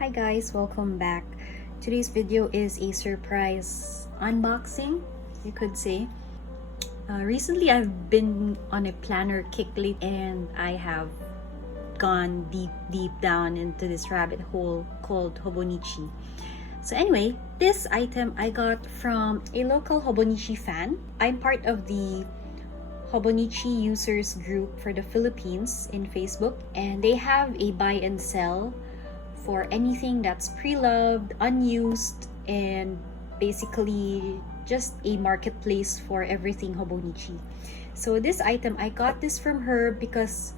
Hi guys, welcome back. Today's video is a surprise unboxing, you could say. Recently I've been on a planner kick and I have gone deep down into this rabbit hole called Hobonichi. So anyway, this item I got from a local Hobonichi fan. I'm part of the Hobonichi users group for the Philippines in Facebook, and they have a buy and sell for anything that's pre-loved, unused, and basically just a marketplace for everything Hobonichi. So this item, I got this from her because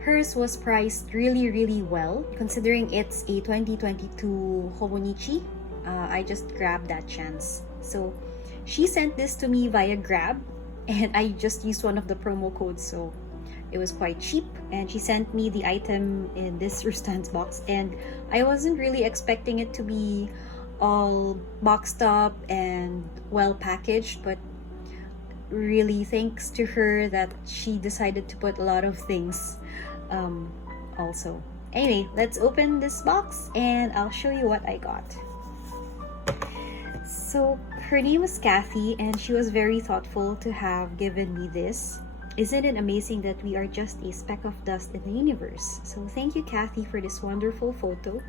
hers was priced really well. Considering it's a 2022 Hobonichi, I just grabbed that chance. So she sent this to me via Grab, and I just used one of the promo codes, so it was quite cheap. And she sent me the item in this Rustans box, and I wasn't really expecting it to be all boxed up and well packaged, but really thanks to her that she decided to put a lot of things also. Anyway, let's open this box and I'll show you what I got. So her name was Kathy, and she was very thoughtful to have given me this. Isn't it amazing that we are just a speck of dust in the universe? So thank you, Kathy, for this wonderful photo.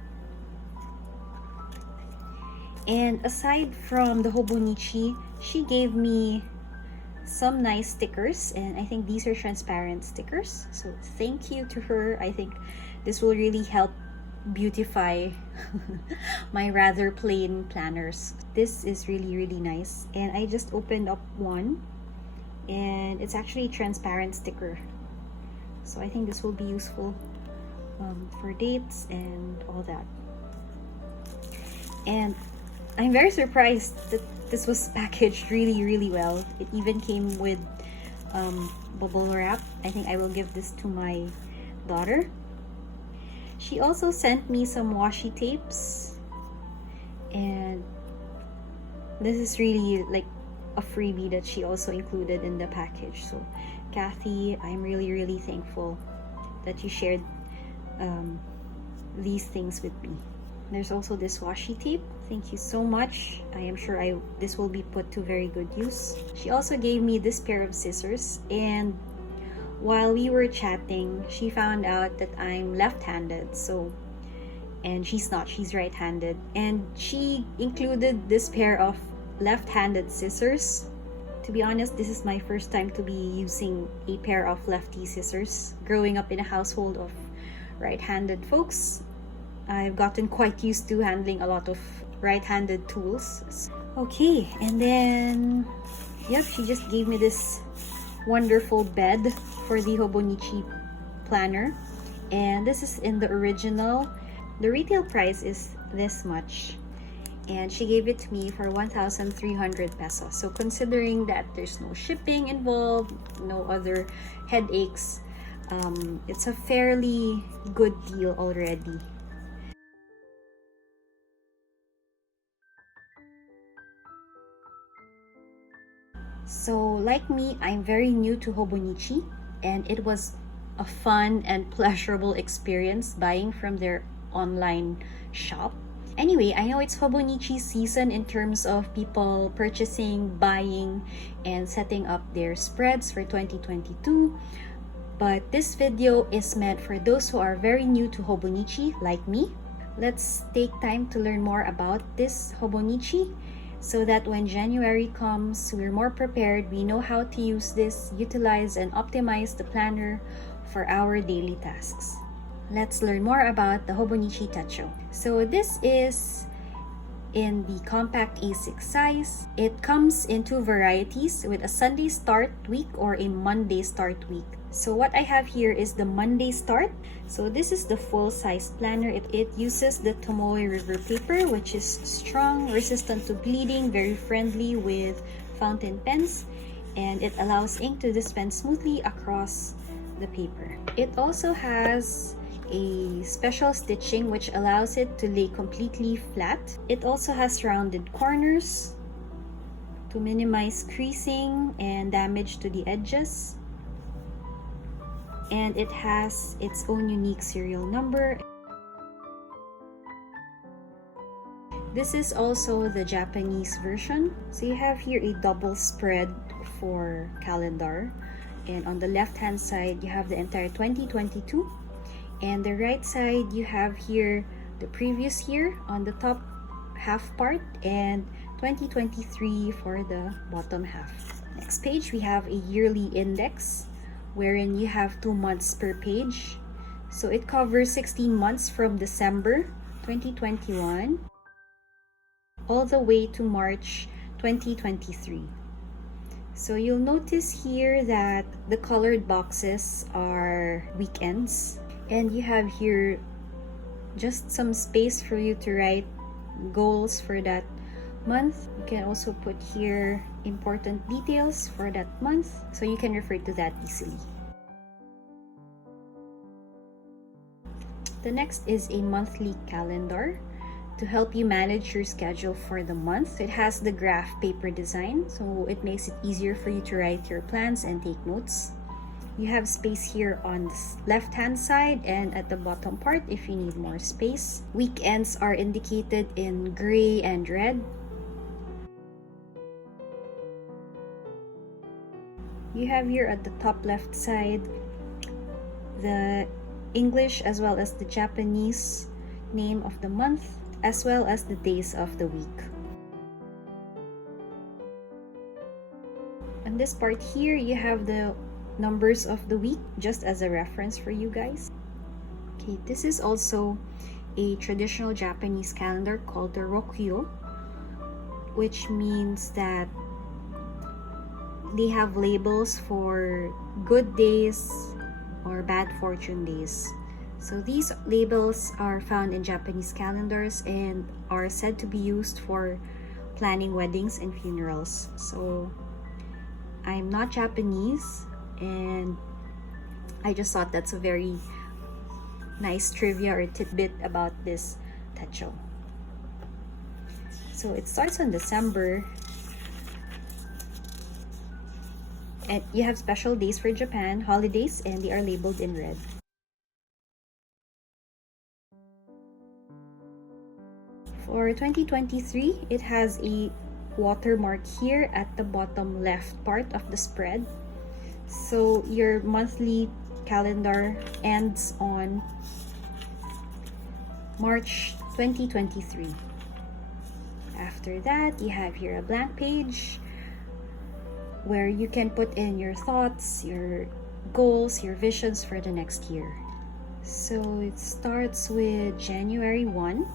And aside from the Hobonichi, she gave me some nice stickers, and I think these are transparent stickers. So thank you to her. I think this will really help beautify my rather plain planners. This is really nice, and I just opened up one, and it's actually a transparent sticker, so I think this will be useful for dates and all that. And I'm very surprised that this was packaged really well. It even came with bubble wrap. I think I will give this to my daughter. She also sent me some washi tapes, and this is really like a freebie that she also included in the package. So Kathy, I'm really thankful that you shared these things with me. There's also this washi tape. Thank you so much. I am sure this will be put to very good use. She also gave me this pair of scissors, and while we were chatting, she found out that I'm left-handed, and she's not, she's right-handed, and she included this pair of left-handed scissors. To be honest, this is my first time to be using a pair of lefty scissors. Growing up in a household of right-handed folks, I've gotten quite used to handling a lot of right-handed tools. Okay, and then yep, she just gave me this wonderful bed for the Hobonichi planner, and this is in the original. The retail price is this much, and she gave it to me for 1,300 pesos. So considering that there's no shipping involved, no other headaches, it's a fairly good deal already. So like me, I'm very new to Hobonichi, and it was a fun and pleasurable experience buying from their online shop. Anyway, I know it's Hobonichi season in terms of people purchasing, buying, and setting up their spreads for 2022. But this video is meant for those who are very new to Hobonichi like me. Let's take time to learn more about this Hobonichi, so that when January comes, we're more prepared. We know how to use this, utilize, and optimize the planner for our daily tasks. Let's learn more about the Hobonichi Tacho. So this is in the compact A6 size. It comes in two varieties, with a Sunday start week or a Monday start week. So what I have here is the Monday start. So this is the full-size planner. It uses the Tomoe River paper, which is strong, resistant to bleeding, very friendly with fountain pens, and it allows ink to dispense smoothly across the paper. It also has a special stitching which allows it to lay completely flat. It also has rounded corners to minimize creasing and damage to the edges. And it has its own unique serial number. This is also the Japanese version. So you have here a double spread for calendar. And on the left-hand side, you have the entire 2022. And the right side, you have here the previous year on the top half part and 2023 for the bottom half. Next page, we have a yearly index wherein you have 2 months per page. So it covers 16 months from December 2021 all the way to March 2023. So you'll notice here that the colored boxes are weekends, and you have here just some space for you to write goals for that month. You can also put here important details for that month, so you can refer to that easily. The next is a monthly calendar to help you manage your schedule for the month. It has the graph paper design, so it makes it easier for you to write your plans and take notes. You have space here on the left-hand side and at the bottom part if you need more space. Weekends are indicated in gray and red. You have here at the top left side the English as well as the Japanese name of the month, as well as the days of the week. On this part here, you have the numbers of the week just as a reference for you guys. Okay, this is also a traditional Japanese calendar called the Rokyo, which means that they have labels for good days or bad fortune days. So these labels are found in Japanese calendars and are said to be used for planning weddings and funerals. So I'm not Japanese, and I just thought that's a very nice trivia or tidbit about this techo. So it starts on December, and you have special days for Japan, holidays, and they are labeled in red. For 2023, it has a watermark here at the bottom left part of the spread. So your monthly calendar ends on March 2023. After that, you have here a blank page where you can put in your thoughts, your goals, your visions for the next year. So it starts with January 1.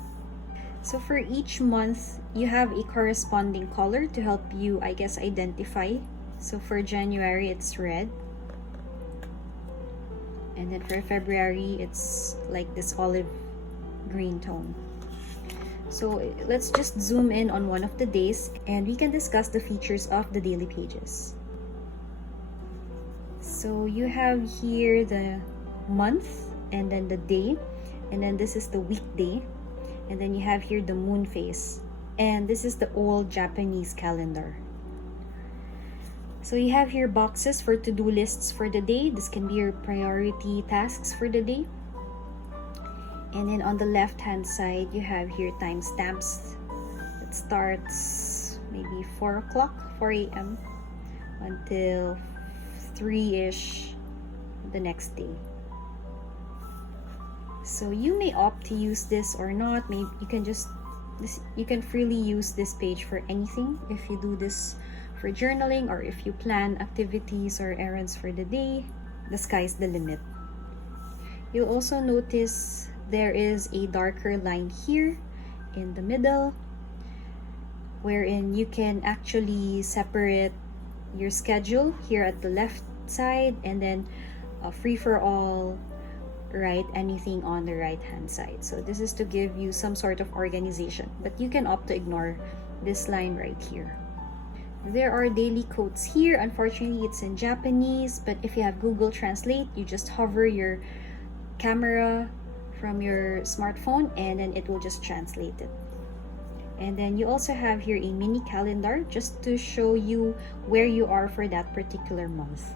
So for each month, you have a corresponding color to help you, I guess, identify. So for January, it's red. And then for February, it's like this olive green tone. So let's just zoom in on one of the days and we can discuss the features of the daily pages. So you have here the month and then the day, and then this is the weekday. And then you have here the moon phase. And this is the old Japanese calendar. So you have here boxes for to-do lists for the day. This can be your priority tasks for the day. And then on the left-hand side, you have here timestamps. It starts maybe 4 a.m. until 3-ish the next day. So you may opt to use this or not. Maybe you can freely use this page for anything. If you do this for journaling or if you plan activities or errands for the day, the sky's the limit. You'll also notice there is a darker line here in the middle wherein you can actually separate your schedule here at the left side and then free for all, write anything on the right hand side. So this is to give you some sort of organization, but you can opt to ignore this line right here. There are daily quotes here. Unfortunately, it's in Japanese, but if you have Google Translate, you just hover your camera from your smartphone and then it will just translate it. And then you also have here a mini calendar just to show you where you are for that particular month.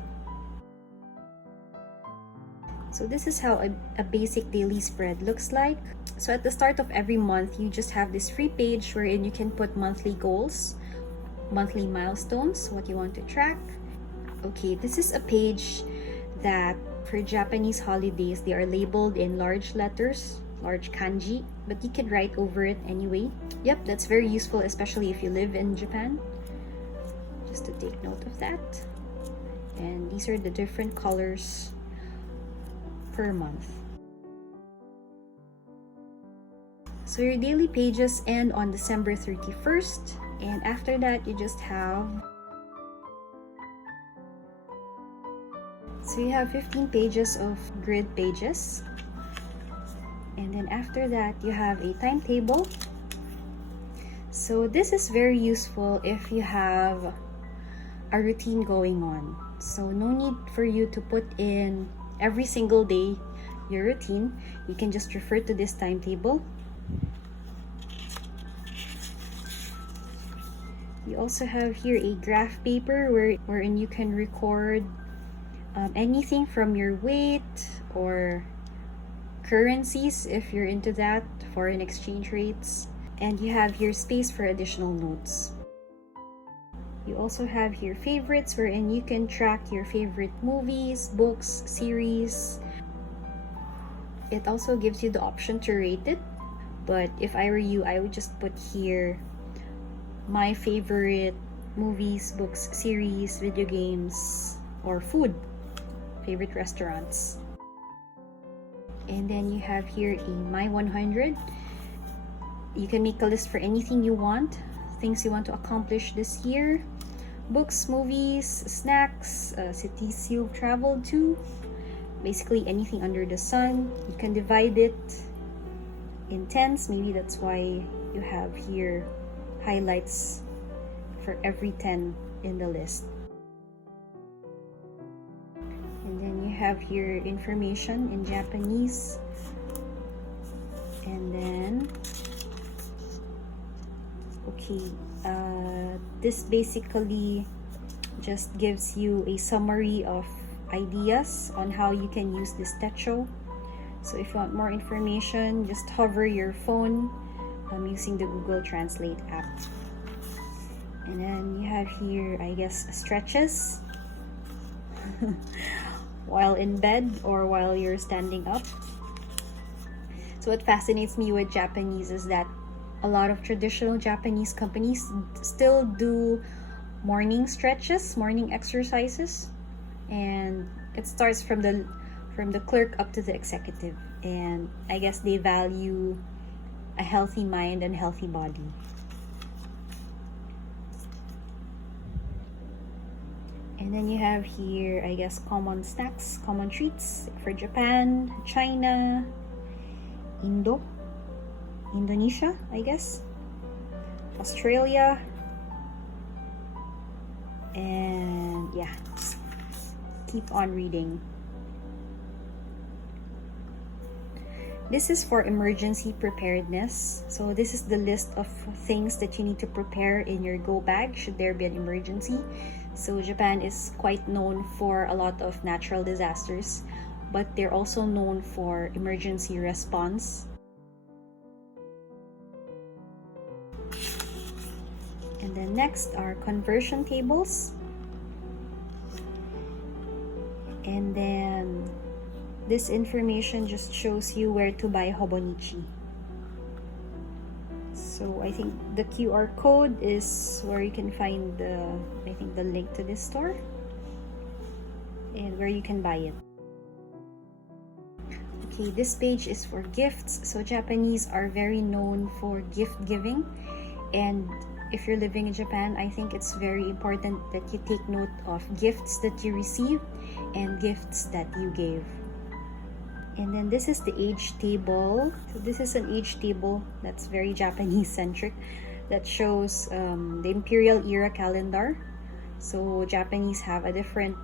So this is how a basic daily spread looks like. So at the start of every month, you just have this free page wherein you can put monthly goals, monthly milestones, what you want to track. Okay, this is a page that for Japanese holidays, they are labeled in large letters, large kanji, but you can write over it anyway. Yep, that's very useful, especially if you live in Japan. Just to take note of that. And these are the different colors per month. So your daily pages end on December 31st, and after that you just have, so you have 15 pages of grid pages, and then after that you have a timetable. So this is very useful if you have a routine going on. So no need for you to put in every single day your routine. You can just refer to this timetable. You also have here a graph paper wherein you can record anything from your weight or currencies if you're into that, foreign exchange rates. And you have here space for additional notes. You also have here favorites wherein you can track your favorite movies, books, series. It also gives you the option to rate it, but if I were you, I would just put here my favorite movies, books, series, video games, or food, favorite restaurants. And then you have here a My 100. You can make a list for anything you want, things you want to accomplish this year, books, movies, snacks, cities you've traveled to, basically anything under the sun. You can divide it in tens, maybe that's why you have here highlights for every 10 in the list. And then you have here information in Japanese, and then this basically just gives you a summary of ideas on how you can use this techo. So if you want more information, just hover your phone using the Google Translate app. And then you have here, I guess, stretches while in bed or while you're standing up. So what fascinates me with Japanese is that a lot of traditional Japanese companies still do morning stretches, morning exercises, and it starts from the clerk up to the executive. And I guess they value a healthy mind and healthy body. And then you have here, I guess, common snacks, common treats for Japan, China, Indonesia, I guess, Australia, and yeah, just keep on reading. This is for emergency preparedness. So this is the list of things that you need to prepare in your go bag should there be an emergency. So Japan is quite known for a lot of natural disasters, but they're also known for emergency response. And then next are conversion tables. And then this information just shows you where to buy Hobonichi. So I think the QR code is where you can find the link to this store and where you can buy it. Okay, this page is for gifts. So Japanese are very known for gift giving, and if you're living in Japan, I think it's very important that you take note of gifts that you receive and gifts that you gave. And then this is the age table. So this is an age table that's very Japanese centric, that shows the imperial era calendar. So Japanese have a different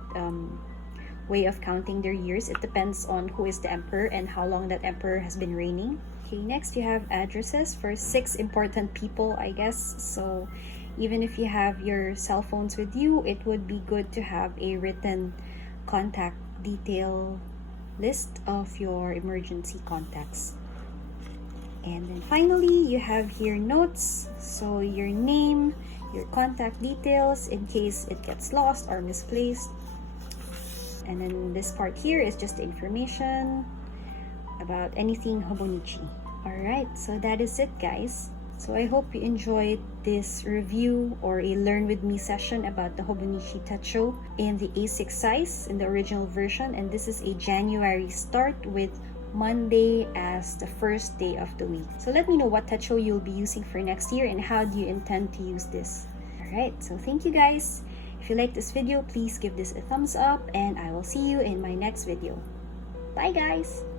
way of counting their years. It depends on who is the emperor and how long that emperor has been reigning. Okay, next you have addresses for 6 important people, I guess. So even if you have your cell phones with you, it would be good to have a written contact detail list of your emergency contacts. And then finally, you have here notes. So your name, your contact details in case it gets lost or misplaced. And then this part here is just the information about anything Hobonichi. Alright, so that is it, guys. So I hope you enjoyed this review or a learn with me session about the Hobonichi Techo in the A6 size in the original version. And this is a January start with Monday as the first day of the week. So let me know what Techo you'll be using for next year and how do you intend to use this. Alright, so thank you guys. If you like this video, please give this a thumbs up and I will see you in my next video. Bye guys!